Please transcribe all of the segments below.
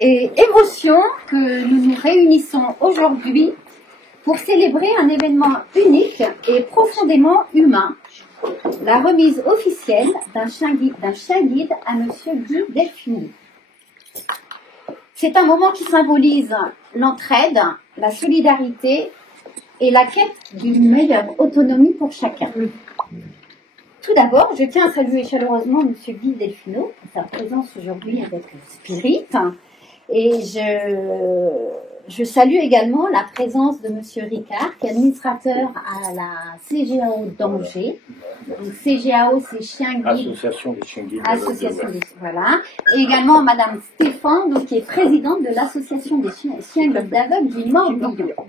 et émotion que nous nous réunissons aujourd'hui pour célébrer un événement unique et profondément humain, la remise officielle d'un chien guide à Monsieur Guy Delphino. C'est un moment qui symbolise l'entraide, la solidarité et la quête d'une meilleure autonomie pour chacun. Tout d'abord, je tiens à saluer chaleureusement Monsieur Guy Delphino pour sa présence aujourd'hui avec Spirit. Et je salue également la présence de Monsieur Ricard, qui est administrateur à la CGAO d'Angers. Donc CGAO, c'est Chien Guide. Association des Chiens Guides. Voilà. Et également Madame Stéphane, donc, qui est présidente de l'association des Chiens Guides d'aveugles du Morbihan.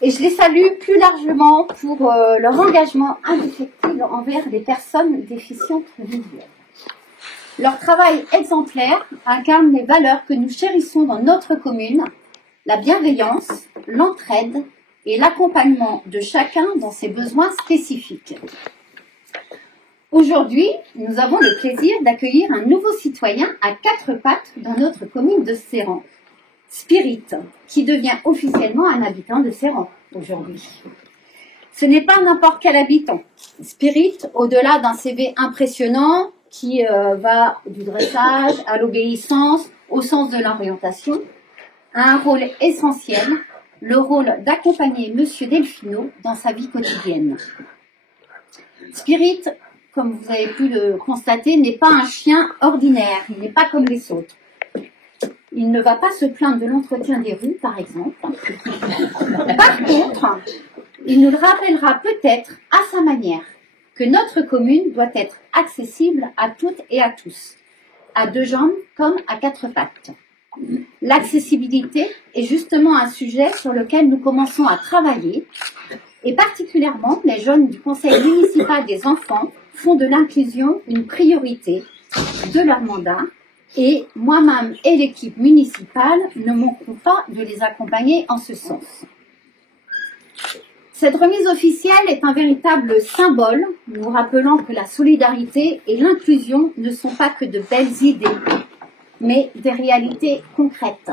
Et je les salue plus largement pour leur engagement indéfectible envers les personnes déficientes visuelles. Leur travail exemplaire incarne les valeurs que nous chérissons dans notre commune, la bienveillance, l'entraide et l'accompagnement de chacun dans ses besoins spécifiques. Aujourd'hui, nous avons le plaisir d'accueillir un nouveau citoyen à 4 pattes dans notre commune de Serran, Spirit, qui devient officiellement un habitant de Serran aujourd'hui. Ce n'est pas n'importe quel habitant. Spirit, au-delà d'un CV impressionnant, qui va du dressage à l'obéissance, au sens de l'orientation, a un rôle essentiel, le rôle d'accompagner Monsieur Delphino dans sa vie quotidienne. Spirit, comme vous avez pu le constater, n'est pas un chien ordinaire, il n'est pas comme les autres. Il ne va pas se plaindre de l'entretien des rues, par exemple. Par contre, il nous le rappellera peut-être à sa manière que notre commune doit être accessible à toutes et à tous, à 2 jambes comme à 4 pattes. L'accessibilité est justement un sujet sur lequel nous commençons à travailler, et particulièrement les jeunes du conseil municipal des enfants font de l'inclusion une priorité de leur mandat, et moi-même et l'équipe municipale ne manquerons pas de les accompagner en ce sens. Cette remise officielle est un véritable symbole, nous rappelant que la solidarité et l'inclusion ne sont pas que de belles idées, mais des réalités concrètes.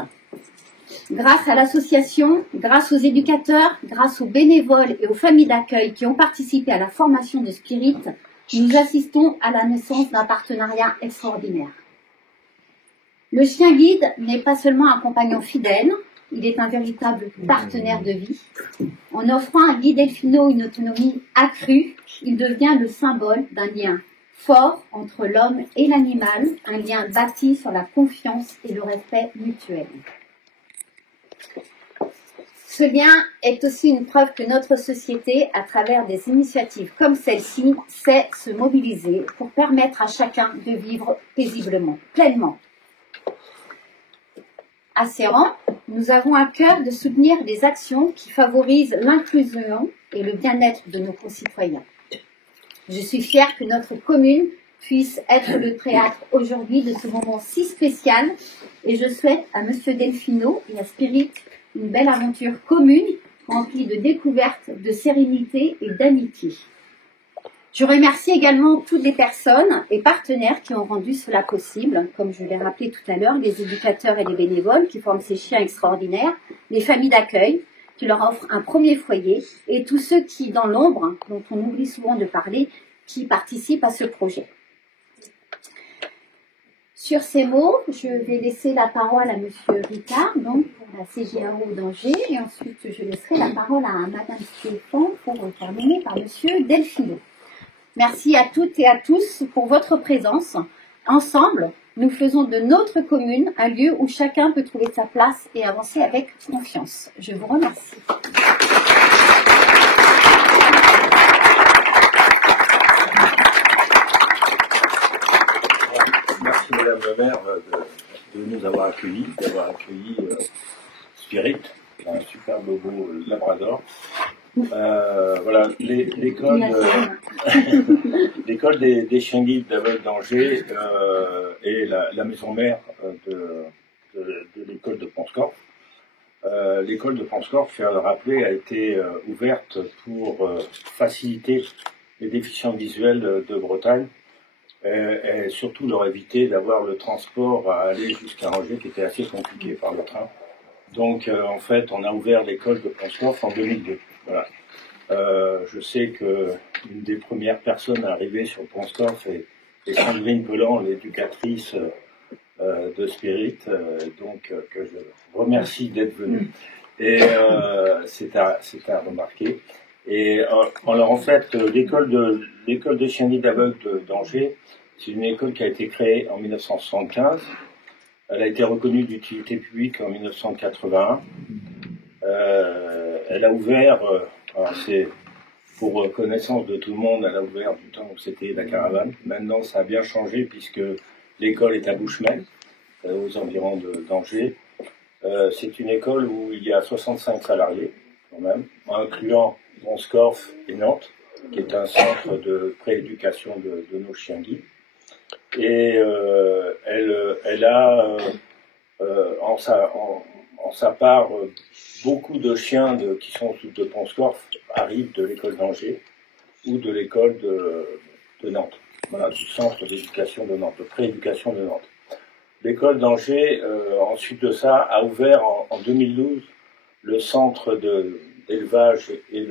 Grâce à l'association, grâce aux éducateurs, grâce aux bénévoles et aux familles d'accueil qui ont participé à la formation de Spirit, nous assistons à la naissance d'un partenariat extraordinaire. Le chien guide n'est pas seulement un compagnon fidèle, il est un véritable partenaire de vie. En offrant à Guy Delphino une autonomie accrue, il devient le symbole d'un lien fort entre l'homme et l'animal, un lien bâti sur la confiance et le respect mutuel. Ce lien est aussi une preuve que notre société, à travers des initiatives comme celle-ci, sait se mobiliser pour permettre à chacun de vivre paisiblement, pleinement. À Serran, nous avons à cœur de soutenir des actions qui favorisent l'inclusion et le bien-être de nos concitoyens. Je suis fière que notre commune puisse être le théâtre aujourd'hui de ce moment si spécial et je souhaite à Monsieur Delphino et à Spirit une belle aventure commune remplie de découvertes, de sérénité et d'amitié. Je remercie également toutes les personnes et partenaires qui ont rendu cela possible, comme je l'ai rappelé tout à l'heure, les éducateurs et les bénévoles qui forment ces chiens extraordinaires, les familles d'accueil qui leur offrent un premier foyer et tous ceux qui, dans l'ombre, dont on oublie souvent de parler, qui participent à ce projet. Sur ces mots, je vais laisser la parole à Monsieur Ricard, donc pour la CGAO d'Angers, et ensuite je laisserai la parole à Madame Stéphane pour terminer par Monsieur Delphino. Merci à toutes et à tous pour votre présence. Ensemble, nous faisons de notre commune un lieu où chacun peut trouver sa place et avancer avec confiance. Je vous remercie. Merci Madame le maire de nous avoir accueillis, d'avoir accueilli Spirit, un super beau labrador. Voilà, l'école des chiens guides d'aveugles d'Angers et la maison mère de l'école de Ponscorf. L'école de Ponscorf, faire le rappeler, a été ouverte pour faciliter les déficients visuels de Bretagne et surtout leur éviter d'avoir le transport à aller jusqu'à Angers qui était assez compliqué par le train. Donc en fait, on a ouvert l'école de Ponscorf en 2002. Voilà. Je sais que une des premières personnes à arriver sur Ponscorf est Sandrine Pelan, l'éducatrice de Spirit, que je remercie d'être venue. Et c'est à remarquer. Et alors en fait, l'école des chiens guides aveugles d'Angers, c'est une école qui a été créée en 1975. Elle a été reconnue d'utilité publique en 1981. Elle a ouvert, alors c'est pour connaissance de tout le monde, elle a ouvert du temps où c'était la caravane. Maintenant, ça a bien changé puisque l'école est à Bouchemet, aux environs d'Angers. C'est une école où il y a 65 salariés, quand même, incluant Ponscorf et Nantes, qui est un centre de prééducation de nos chiens guides. Et elle a en sa part beaucoup de chiens qui sont de Ponscorf arrivent de l'école d'Angers ou de l'école de Nantes, voilà, du centre d'éducation de Nantes, de prééducation de Nantes. L'école d'Angers, ensuite de ça, a ouvert en 2012 le centre d'élevage et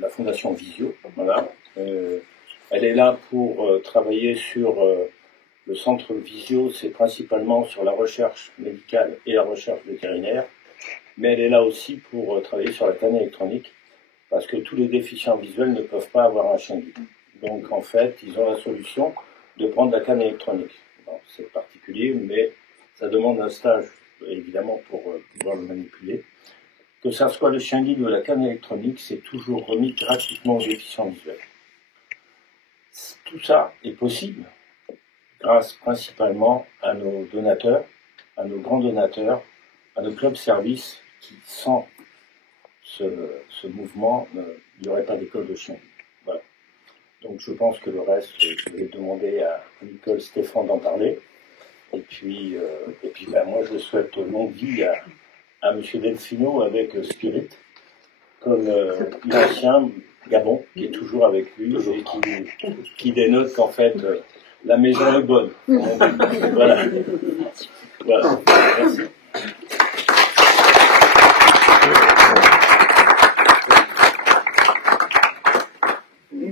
la fondation Visio. Voilà. Elle est là pour travailler sur le centre Visio, c'est principalement sur la recherche médicale et la recherche vétérinaire, mais elle est là aussi pour travailler sur la canne électronique, parce que tous les déficients visuels ne peuvent pas avoir un chien guide. Donc en fait, ils ont la solution de prendre la canne électronique. Bon, c'est particulier, mais ça demande un stage, évidemment, pour pouvoir le manipuler. Que ça soit le chien guide ou la canne électronique, c'est toujours remis gratuitement aux déficients visuels. Tout ça est possible grâce principalement à nos donateurs, à nos grands donateurs, à nos clubs services qui, sans ce mouvement, il n'y aurait pas d'école de chiens. Voilà. Donc je pense que le reste, je vais demander à Nicole Stéphane d'en parler. Et puis moi je souhaite longue vie à M. Delfino avec Spirit, comme l'ancien Gabon, qui est toujours avec lui et qui dénote qu'en fait la maison est bonne. Voilà. Voilà. Merci.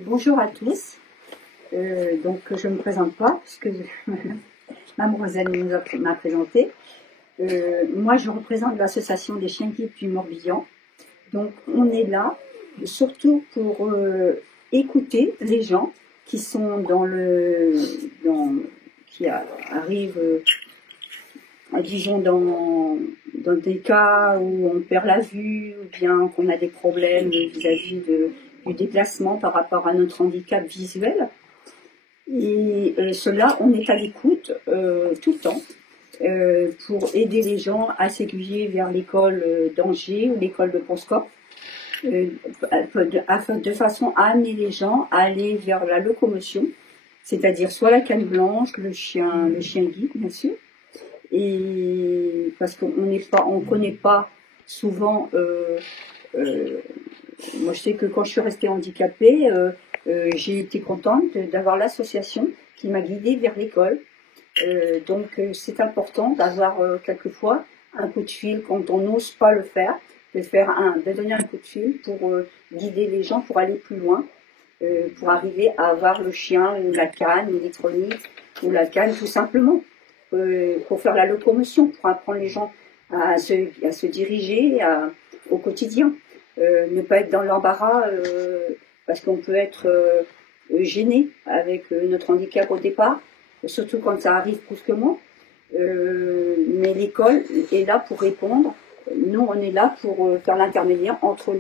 Bonjour à tous. Donc je ne me présente pas puisque Mme Rosalie m'a présenté. Moi je représente l'association des chiens guides du Morbihan. Donc on est là surtout pour écouter les gens qui sont arrivent disons dans des cas où on perd la vue ou bien qu'on a des problèmes vis-à-vis du déplacement par rapport à notre handicap visuel. Et cela, on est à l'écoute tout le temps pour aider les gens à s'aiguiller vers l'école d'Angers ou l'école de Ponscorf, de façon à amener les gens à aller vers la locomotion, c'est-à-dire soit la canne blanche, le chien guide, bien sûr, et parce qu'on connaît pas souvent. Moi, je sais que quand je suis restée handicapée, j'ai été contente d'avoir l'association qui m'a guidée vers l'école. Donc, c'est important d'avoir quelquefois un coup de fil quand on n'ose pas le faire, de donner un coup de fil pour guider les gens pour aller plus loin, pour arriver à avoir le chien ou la canne électronique ou la canne tout simplement, pour faire la locomotion, pour apprendre les gens à se diriger au quotidien. Ne pas être dans l'embarras parce qu'on peut être gêné avec notre handicap au départ, surtout quand ça arrive brusquement. Mais l'école est là pour répondre. Nous, on est là pour faire l'intermédiaire entre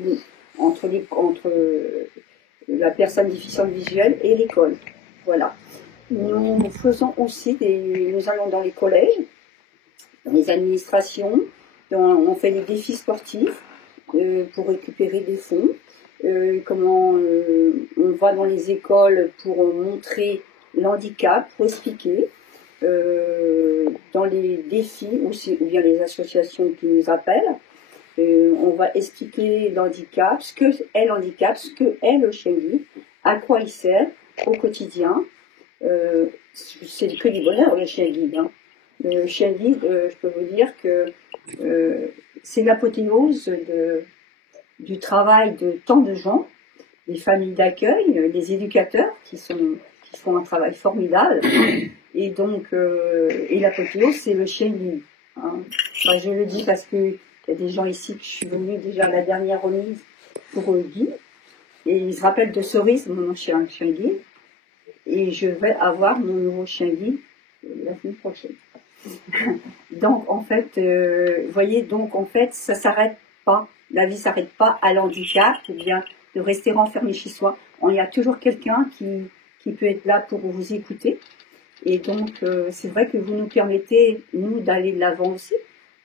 la personne déficiente visuelle et l'école. Voilà. Nous faisons aussi nous allons dans les collèges, dans les administrations, on fait des défis sportifs pour récupérer des fonds. On va dans les écoles pour montrer l'handicap, pour expliquer. Dans les défis aussi, ou bien les associations qui nous appellent, on va expliquer l'handicap, ce que est le chien guide, à quoi il sert, au quotidien. C'est que du bonheur, le chien guide. Hein. Le chien guide, je peux vous dire que c'est l'apothéose du travail de tant de gens, les familles d'accueil, les éducateurs qui font un travail formidable. Et donc, et l'apothéose, c'est le chien guide. Hein. Alors, je le dis parce qu'il y a des gens ici que je suis venue déjà à la dernière remise pour Guy. Et ils se rappellent de Cerise, mon chien guide. Et je vais avoir mon nouveau chien guide la semaine prochaine. Donc, en fait, vous voyez, donc, en fait, ça s'arrête pas. La vie s'arrête pas à l'handicap ou bien de rester renfermé chez soi. Il y a toujours quelqu'un qui peut être là pour vous écouter. Et donc, c'est vrai que vous nous permettez, nous, d'aller de l'avant aussi.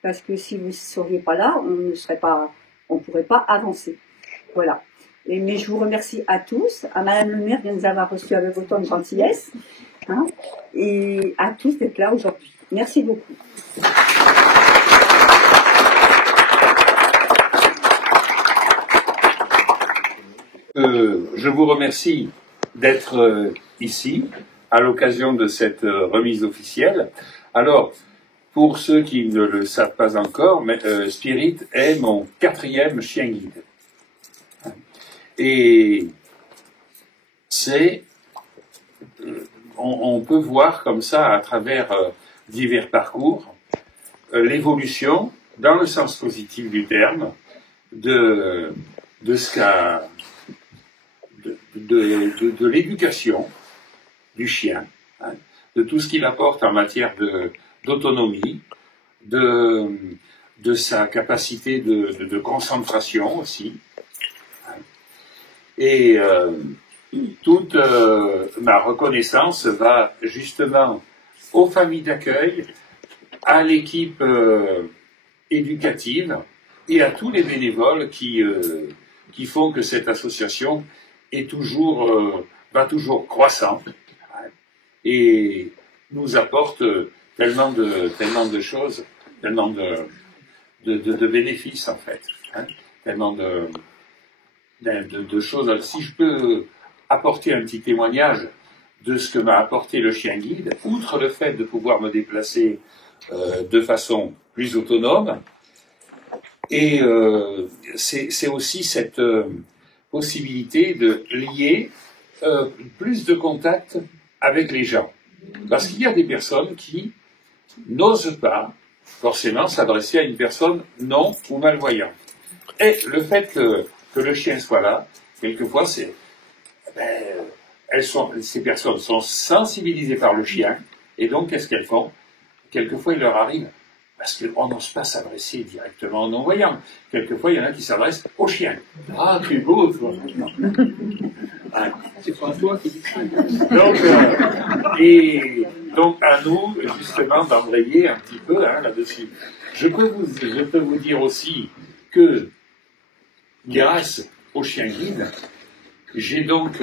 Parce que si vous ne seriez pas là, on pourrait pas avancer. Voilà. Mais je vous remercie à tous, à Madame le maire de nous avoir reçus avec autant de gentillesse, hein, et à tous d'être là aujourd'hui. Merci beaucoup. Je vous remercie d'être ici à l'occasion de cette remise officielle. Alors, pour ceux qui ne le savent pas encore, Spirit est mon 4e chien guide. Et on peut voir comme ça, à travers divers parcours, l'évolution, dans le sens positif du terme, de l'éducation du chien, hein, de tout ce qu'il apporte en matière d'autonomie, de sa capacité de concentration aussi. Et toute ma reconnaissance va justement aux familles d'accueil, à l'équipe éducative et à tous les bénévoles qui font que cette association va toujours croissant et nous apporte tellement de choses, tellement de bénéfices en fait, hein, tellement de choses. Si je peux apporter un petit témoignage de ce que m'a apporté le chien guide, outre le fait de pouvoir me déplacer de façon plus autonome, et c'est aussi cette possibilité de lier plus de contact avec les gens. Parce qu'il y a des personnes qui n'osent pas forcément s'adresser à une personne non ou malvoyante. Et le fait que le chien soit là, quelquefois, ces personnes sont sensibilisées par le chien, et donc qu'est-ce qu'elles font? Quelquefois, il leur arrive, parce qu'on n'ose pas s'adresser directement aux non-voyants. Quelquefois, il y en a qui s'adressent au chien. Ah, tu es beau, toi. C'est pas toi qui dis ça. Donc, à nous, justement, d'embrayer un petit peu là-dessus. Je peux vous dire aussi que, grâce au chien guide, j'ai donc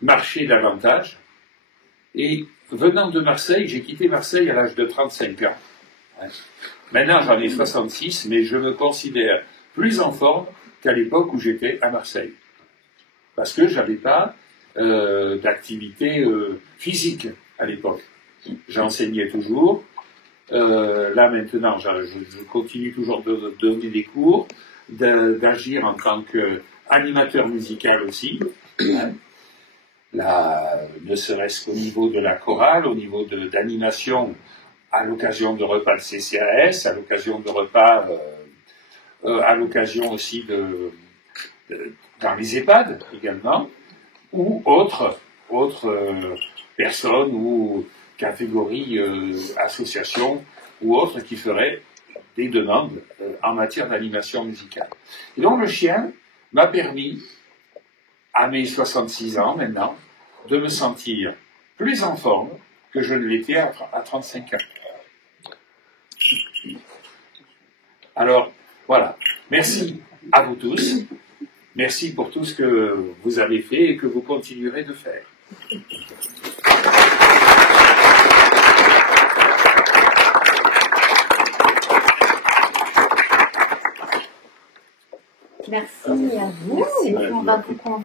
marché davantage. Et venant de Marseille, j'ai quitté Marseille à l'âge de 35 ans. Maintenant, j'en ai 66, mais je me considère plus en forme qu'à l'époque où j'étais à Marseille. Parce que je n'avais pas d'activité physique à l'époque. J'enseignais toujours. Là, maintenant, je continue toujours de donner des cours, d'agir en tant qu'animateur musical aussi. Hein. Ne serait-ce qu'au niveau de la chorale, au niveau d'animation, à l'occasion de repas de CCAS, à l'occasion de repas, à l'occasion aussi dans les EHPAD également, ou autres personnes ou catégories, associations ou autres qui feraient des demandes en matière d'animation musicale. Et donc le chien m'a permis, à mes 66 ans maintenant, de me sentir plus en forme que je ne l'étais à 35 ans. Alors, voilà. Merci à vous tous. Merci pour tout ce que vous avez fait et que vous continuerez de faire. Merci à vous. Et on va vous